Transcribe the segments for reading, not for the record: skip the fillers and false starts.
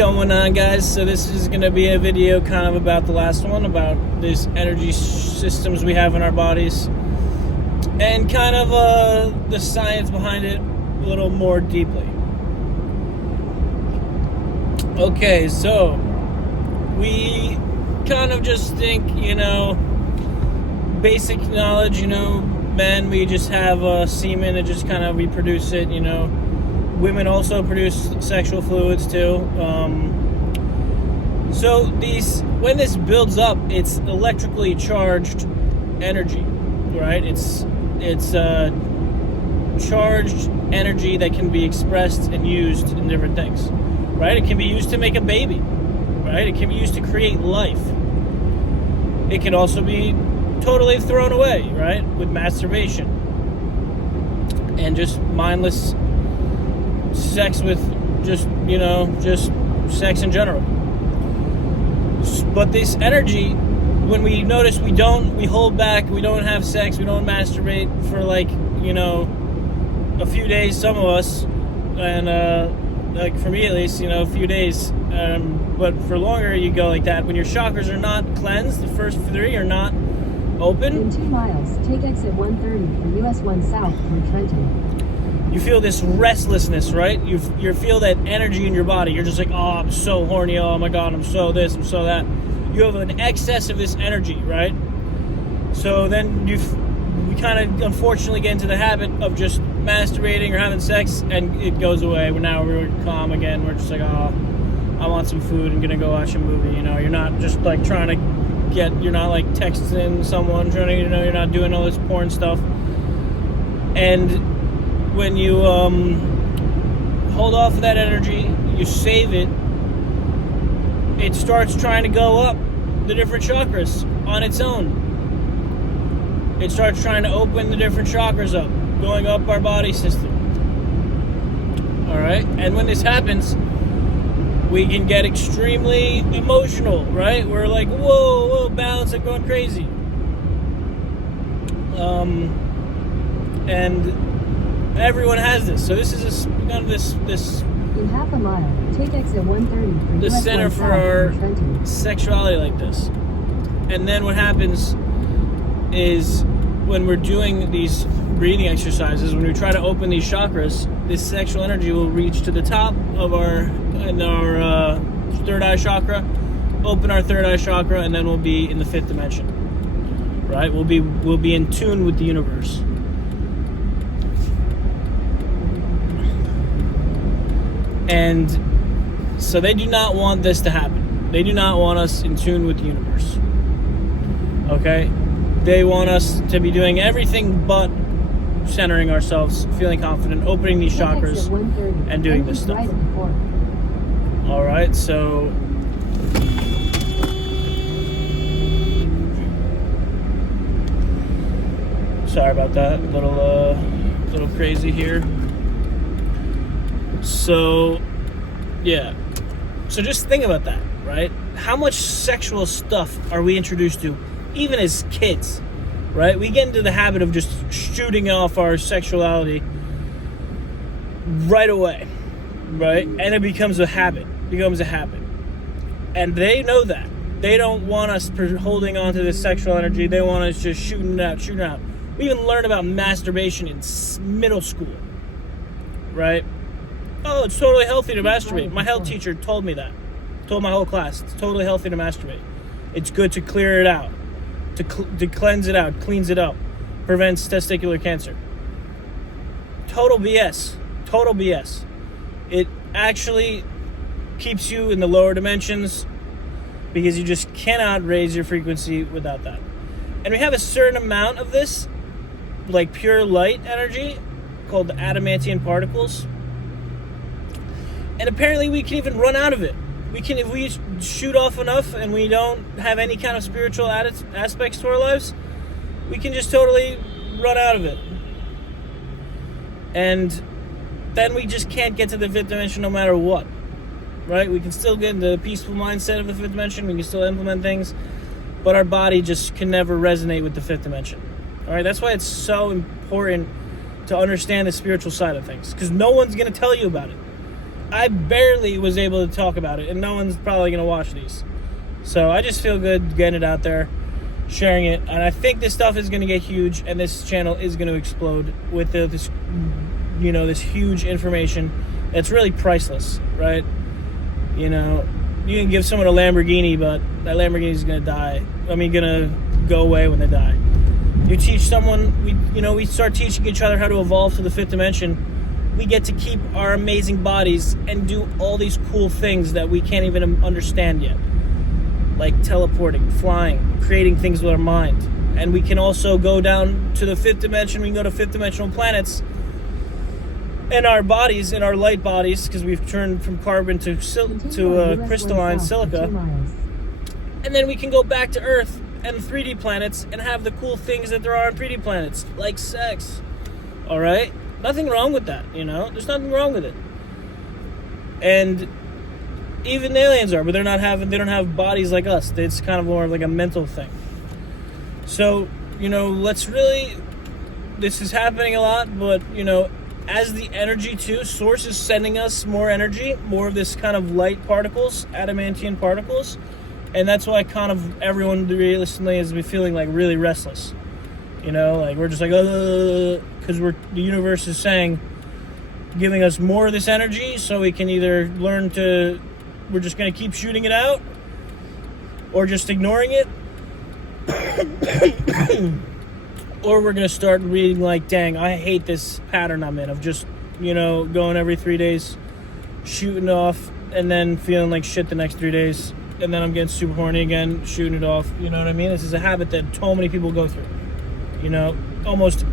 going on, guys? So this is going to be a video kind of about the last one, about these energy systems we have in our bodies, and kind of the science behind it a little more deeply. Okay, so we kind of just think, basic knowledge, men, we just have semen and just kind of reproduce it, Women also produce sexual fluids too. So when this builds up, it's electrically charged energy, right? It's charged energy that can be expressed and used in different things, right? It can be used to make a baby, right? It can be used to create life. It can also be totally thrown away, right? With masturbation and just mindless sex with just sex in general. But this energy, when we notice we hold back, we don't have sex, we don't masturbate for a few days, some of us, and for me at least, a few days, but for longer you go like that. When your chakras are not cleansed, the first three are not open. In 2 miles, take exit 130 for US 1 south from Trenton. You feel this restlessness, right? You feel that energy in your body. You're just like, oh, I'm so horny. Oh my God, I'm so this, I'm so that. You have an excess of this energy, right? So then we kind of unfortunately get into the habit of just masturbating or having sex, and it goes away. Now we're calm again. We're just like, oh, I want some food. I'm gonna go watch a movie. You're not just like trying to you're not like texting someone, trying to, you're not doing all this porn stuff. And when you hold off of that energy, you save it, it starts trying to go up the different chakras on its own. It starts trying to open the different chakras up, going up our body system. Alright? And when this happens, we can get extremely emotional, right? We're like, whoa, balance, I'm going crazy. And everyone has this. So this is this in half a mile, take exit 130 for the US center 1 for south our from Trenton. sexuality like this. And then what happens is when we're doing these breathing exercises, when we try to open these chakras, this sexual energy will reach to the top of our third eye chakra, open our third eye chakra, and then we'll be in the fifth dimension. Right? We'll be in tune with the universe. And so they do not want this to happen. They do not want us in tune with the universe. Okay? They want us to be doing everything but centering ourselves, feeling confident, opening these chakras, and doing this stuff. Alright, so sorry about that. A little crazy here. So, yeah. So just think about that, right? How much sexual stuff are we introduced to, even as kids, right? We get into the habit of just shooting off our sexuality right away, right? And it becomes a habit. And they know that. They don't want us holding on to this sexual energy. They want us just shooting it out. We even learn about masturbation in middle school, right? Oh, it's totally healthy to masturbate. My health teacher told me that. Told my whole class, it's totally healthy to masturbate. It's good to clear it out, to cleanse it out, cleans it up, prevents testicular cancer. Total BS. It actually keeps you in the lower dimensions because you just cannot raise your frequency without that. And we have a certain amount of this, like pure light energy, called the adamantium particles. And apparently we can even run out of it. We can, if we shoot off enough and we don't have any kind of spiritual aspects to our lives, we can just totally run out of it. And then we just can't get to the fifth dimension no matter what. Right? We can still get in the peaceful mindset of the fifth dimension. We can still implement things. But our body just can never resonate with the fifth dimension. Alright? That's why it's so important to understand the spiritual side of things. Because no one's going to tell you about it. I barely was able to talk about it, and no one's probably going to watch these. So I just feel good getting it out there, sharing it, and I think this stuff is going to get huge, and this channel is going to explode with this huge information that's really priceless, right? You can give someone a Lamborghini, but that Lamborghini is going to die. Going to go away when they die. You teach someone, we start teaching each other how to evolve to the fifth dimension. We get to keep our amazing bodies and do all these cool things that we can't even understand yet. Like teleporting, flying, creating things with our mind. And we can also go down to the fifth dimension. We can go to fifth dimensional planets. And our bodies, in our light bodies, because we've turned from carbon to crystalline silica. And then we can go back to Earth and 3D planets and have the cool things that there are on 3D planets, like sex. All right? Nothing wrong with that, There's nothing wrong with it. And even the aliens are, but they don't have bodies like us. It's kind of more like a mental thing. So, this is happening a lot, but, as the energy too, Source is sending us more energy, more of this kind of light particles, adamantium particles, and that's why kind of everyone recently has been feeling like really restless. We're just like, because the universe is giving us more of this energy, so we can either we're just going to keep shooting it out, or just ignoring it, or we're going to start reading like, dang, I hate this pattern I'm in of just, going every 3 days, shooting off, and then feeling like shit the next 3 days, and then I'm getting super horny again, shooting it off, you know what I mean? This is a habit that so many people go through. Almost,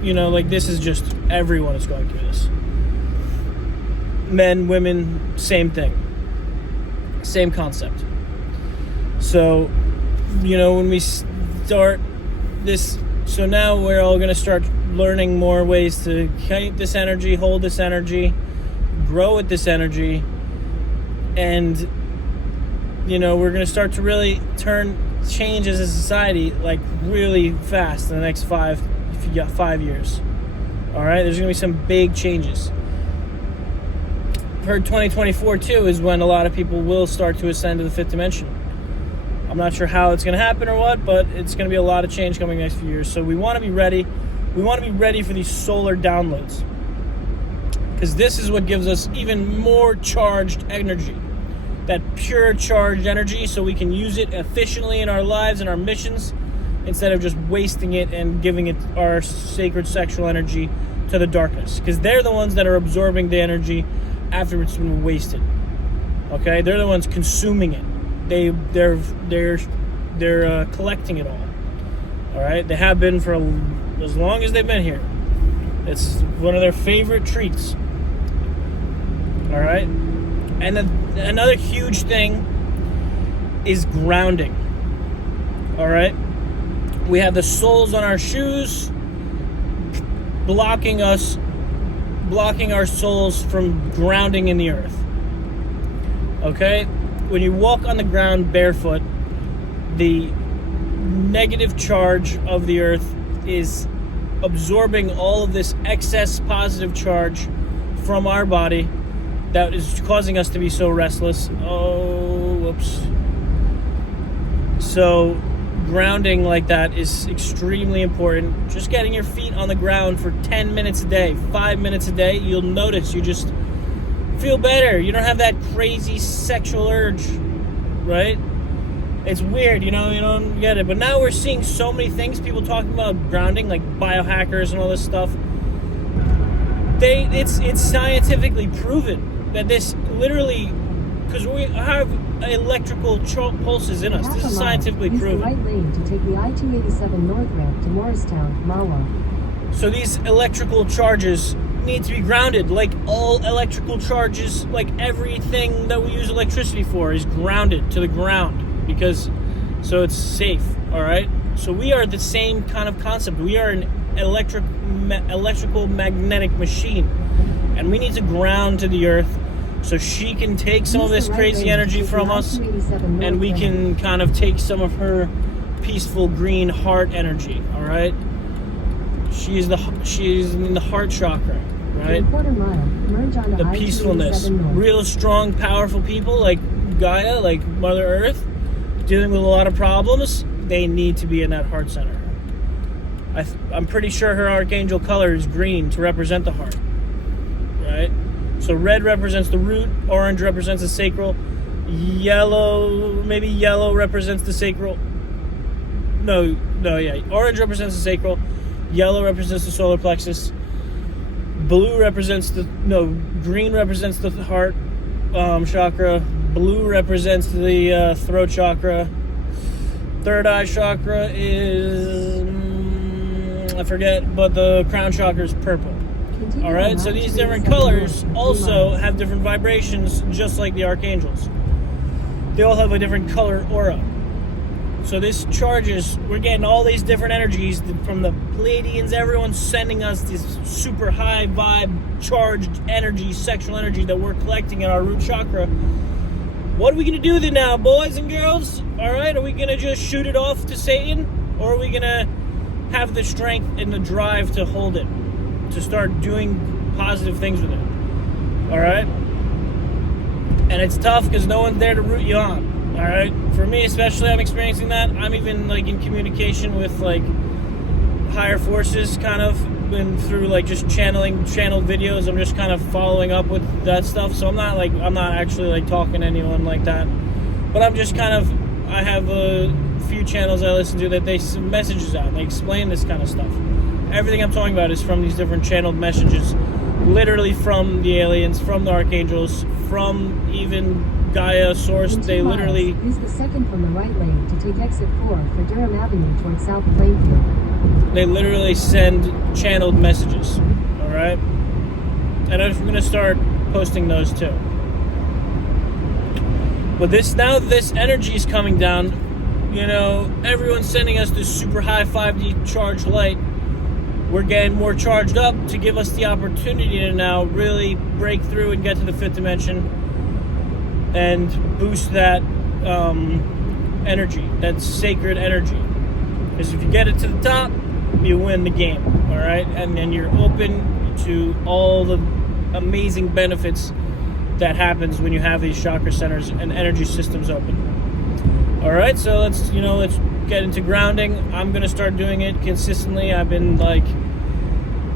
this is just, everyone is going through this. Men, women, same thing. Same concept. So, when we start this, so now we're all going to start learning more ways to keep this energy, hold this energy, grow with this energy, and, we're going to start to really change as a society like really fast in the next 5 years. All right, there's gonna be some big changes. Heard 2024 too is when a lot of people will start to ascend to the fifth dimension. I'm not sure how it's gonna happen or what, but it's gonna be a lot of change coming next few years. So we want to be ready. We want to be ready for these solar downloads, because this is what gives us even more charged energy. That pure charged energy, so we can use it efficiently in our lives and our missions, instead of just wasting it and giving it our sacred sexual energy to the darkness, because they're the ones that are absorbing the energy after it's been wasted. Okay, they're the ones consuming it. They're collecting it all. All right, they have been for as long as they've been here. It's one of their favorite treats. All right. And another huge thing is grounding. All right? We have the soles on our shoes blocking our soles from grounding in the earth. Okay? When you walk on the ground barefoot, the negative charge of the earth is absorbing all of this excess positive charge from our body that is causing us to be so restless. Oh, whoops. So grounding like that is extremely important. Just getting your feet on the ground for 10 minutes a day, 5 minutes a day, you'll notice you just feel better. You don't have that crazy sexual urge, right? It's weird, you don't get it. But now we're seeing so many things, people talking about grounding, like biohackers and all this stuff. It's scientifically proven that this literally, because we have electrical pulses in us. This is scientifically proven. Use the right lane to take the I-287 north ramp to Morristown, Marwa. So these electrical charges need to be grounded, like all electrical charges, like everything that we use electricity for is grounded to the ground, so it's safe. All right. So we are the same kind of concept. We are an electrical magnetic machine, and we need to ground to the earth so she can take some of this crazy energy from us, and we can kind of take some of her peaceful green heart energy. All right, she's in the heart chakra, right? In a quarter mile, merge onto The I-287 peacefulness. north. Real strong, powerful people like Gaia, like Mother Earth, dealing with a lot of problems, they need to be in that heart center. I'm pretty sure her archangel color is green to represent the heart, right? So red represents the root, orange represents the sacral, maybe yellow represents the sacral. Orange represents the sacral, yellow represents the solar plexus, green represents the heart chakra, blue represents the throat chakra, third eye chakra is, I forget, but the crown chakra is purple. Continue All right, on so these different I-287 colors north, 3 also miles. have different vibrations, just like the archangels. They all have a different color aura. So this charges, we're getting all these different energies from the Pleiadians. Everyone's sending us this super high vibe, charged energy, sexual energy that we're collecting in our root chakra. What are we going to do with it now, boys and girls? All right, are we going to just shoot it off to Satan? Or are we going to have the strength and the drive to hold it, to start doing positive things with it? All right? And it's tough because no one's there to root you on. All right, for me especially, I'm experiencing that. I'm even like in communication with like higher forces, kind of, and through like just channeled videos. I'm just kind of following up with that stuff. So I'm not actually like talking to anyone like that. But I'm just kind of, I have a few channels I listen to that they send messages out. And they explain this kind of stuff. Everything I'm talking about is from these different channeled messages, literally from the aliens, from the archangels, from even Gaia source. In 2 They miles, literally, use the second from the right lane to take exit 4 for Durham Avenue towards South Plainfield. send channeled messages. All right, and I'm going to start posting those too. But now that this energy is coming down, everyone's sending us this super high 5D charged light. We're getting more charged up to give us the opportunity to now really break through and get to the 5th dimension and boost that energy, that sacred energy. Because if you get it to the top, you win the game, all right? And then you're open to all the amazing benefits that happens when you have these chakra centers and energy systems open. All right, so let's get into grounding. I'm going to start doing it consistently. I've been like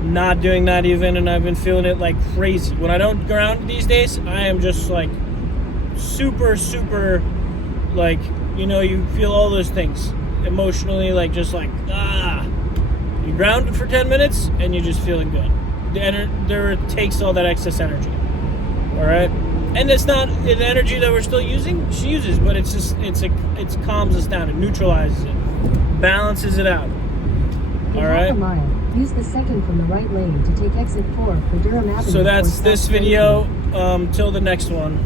not doing that even, and I've been feeling it like crazy. When I don't ground these days, I am just like super like, you feel all those things emotionally, like just like you ground for 10 minutes and you're just feeling good. There takes all that excess energy. All right, and it's not the energy that we're still using. She uses, but it calms us down. It neutralizes it, balances it out. In All half right. a mile, use the second from the right lane to take exit 4 for Durham Avenue. So that's towards this South video. Plainfield. Till the next one.